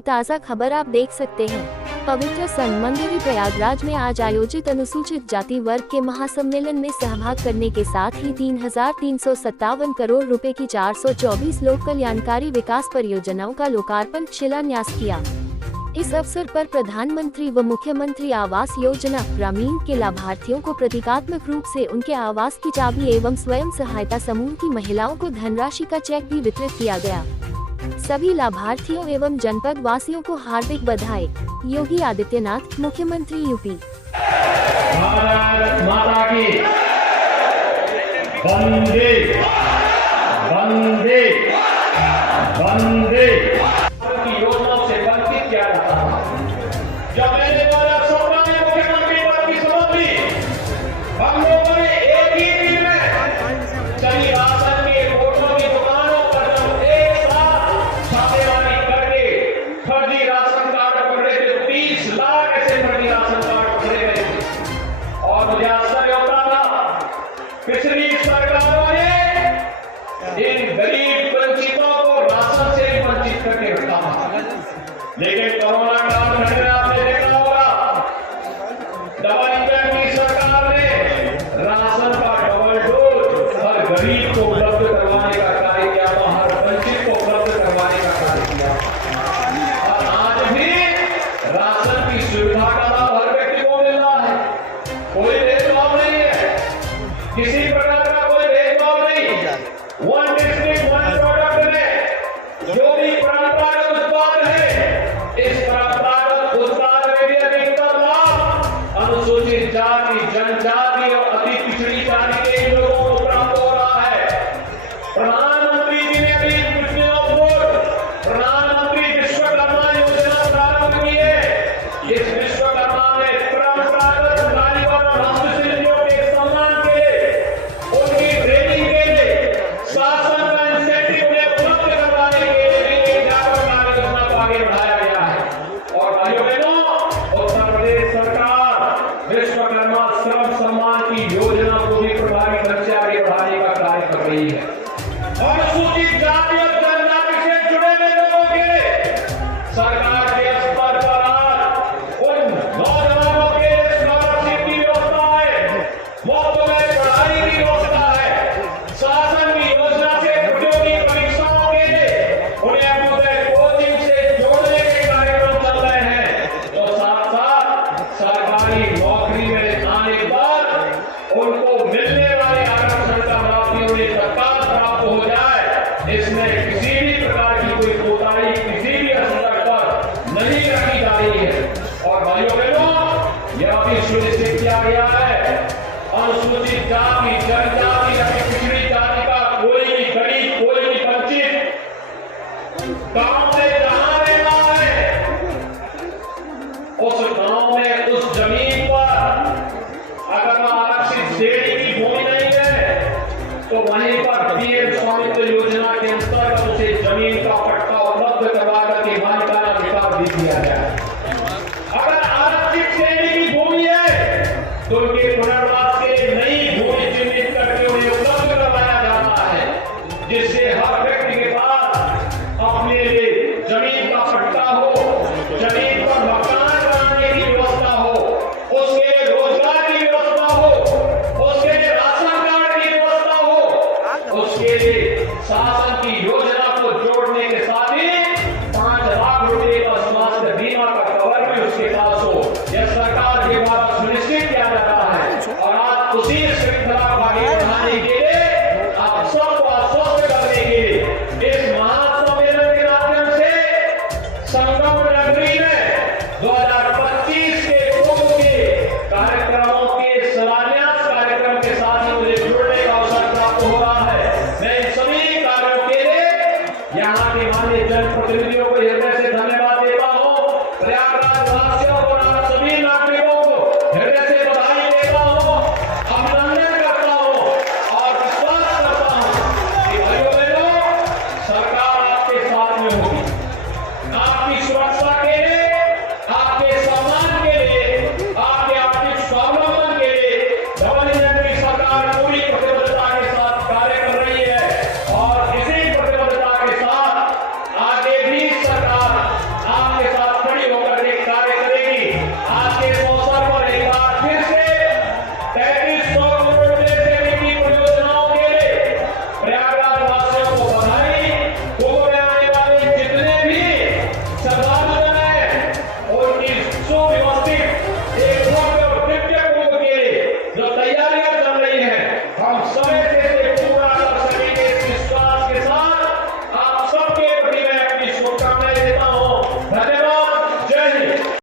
की ताज़ा खबर आप देख सकते हैं। पवित्र सन मंदिर प्रयागराज में आज आयोजित अनुसूचित जाति वर्ग के महासम्मेलन में सहभाग करने के साथ ही 3,357 करोड़ रुपए की 424 लोक कल्याणकारी विकास परियोजनाओं का लोकार्पण शिलान्यास किया। इस अवसर पर प्रधानमंत्री व मुख्यमंत्री आवास योजना ग्रामीण के लाभार्थियों को प्रतीकात्मक रूप से उनके आवास की चाबी एवं स्वयं सहायता समूह की महिलाओं को धनराशि का चेक भी वितरित किया गया। सभी लाभार्थियों एवं जनपद वासियों को हार्दिक बधाई। योगी आदित्यनाथ, मुख्यमंत्री यूपी। भारत माता की वंदे वंदे वंदे की योजनाओं से वंचित किया जाता है। जब मैंने 2017 में मुख्यमंत्री पद की शपथ ली, हम लोगों ने एक ही दिन में सभी राशन के कोटों की दुकानों पर जब एक साथ छापेमारी करके फर्जी राशन कार्ड पकड़े थे, 30 लाख ऐसे फर्जी राशन कार्ड पकड़े गए थे। और मुझे आश्चर्य होता था, पिछली सरकारों ने इन गरीब वंचितों को राशन से वंचित करके रखा था, लेकिन कोरोना काल में आपने देखा होगा, डबल इंजन की सरकार ने राशन का डबल डोज हर गरीब को उपलब्ध करवाने का कार्य किया, हर वंचित को उपलब्ध करवाने का कार्य किया। और आज भी राशन की सुविधा का लाभ हर व्यक्ति को मिल रहा है। कोई भेदभाव नहीं है, किसी प्रकार का कोई भेदभाव नहीं। वन डिस्ट्रिक्ट वन प्रोडक्ट में जो भी परंपरागत उत्पाद है, इस परंपरागत उत्पाद में भी अधिकतर लाभ अनुसूचित जाति, जनजाति और अति पिछड़ी जाति के लोगों को प्राप्त हो रहा है। प्रधानमंत्री जी ने भी कुछ दिनों पूर्व प्रधानमंत्री विश्वकर्मा योजना प्रारंभ की है। इस विश्वकर्मा में परंपरागत कारीगर और हस्तशिल्पियों के सम्मान के लिए, उनकी ट्रेनिंग के लिए शासन का इंसेंटिव उन्हें उपलब्ध करवाने के लिए एक जागरूकता योजना को आगे बढ़ाया गया है। और भाइयों बहनों, उत्तर प्रदेश सरकार विश्वकर्मा श्रम सम्मान की योजना को भी प्रभावी ढंग से आगे बढ़ाने का कार्य कर रही है। अनुसूचित जाति और जनजाति से जुड़े हुए लोगों के लिए सरकार के स्तर पर आज उन नौजवानों के लिए स्कॉलरशिप की व्यवस्था है, मुफ्त में पढ़ाई की व्यवस्था है। शासन की योजना से प्रतियोगी परीक्षाओं के लिए उन्हें अपने कोचिंग से जोड़ने के कार्यक्रम चल रहे हैं। तो साथ साथ सरकारी नौकरी में आने पर उनको मिलने वाले आरक्षण का लाभ भी उन्हें तत्काल प्राप्त हो जाए, इसमें किसी भी प्रकार की कोई कोताही किसी भी स्तर पर नहीं रखी जा रही है। और भाइयों बहनों, यह भी सुनिश्चित किया गया है, अनुसूचित जाति, जनजाति या पिछड़ी जाति का कोई भी गरीब, कोई भी वंचित गांव में जहां रहना है, उस गांव में उस जमीन पर अगर आरक्षित श्रेणी की भूमि नहीं है, तो वहीं पर पीएम स्वामित्व योजना के अंतर्गत उसे जमीन का पट्टा उपलब्ध करवा करके मालिकाना अधिकार भी दिया जाए। अगर आरक्षित श्रेणी की भूमि है, तो उनके पुनर्वास के लिए नई भूमि चिन्हित करके उन्हें उपलब्ध करवाया जा रहा है, जिससे हर व्यक्ति के पास अपने लिए जमीन का पट्टा हो, जमीन पर मकान बनाने की व्यवस्था हो, उसके लिए रोजगार की व्यवस्था हो, उसके लिए राशन कार्ड की व्यवस्था हो, उसके लिए शासन की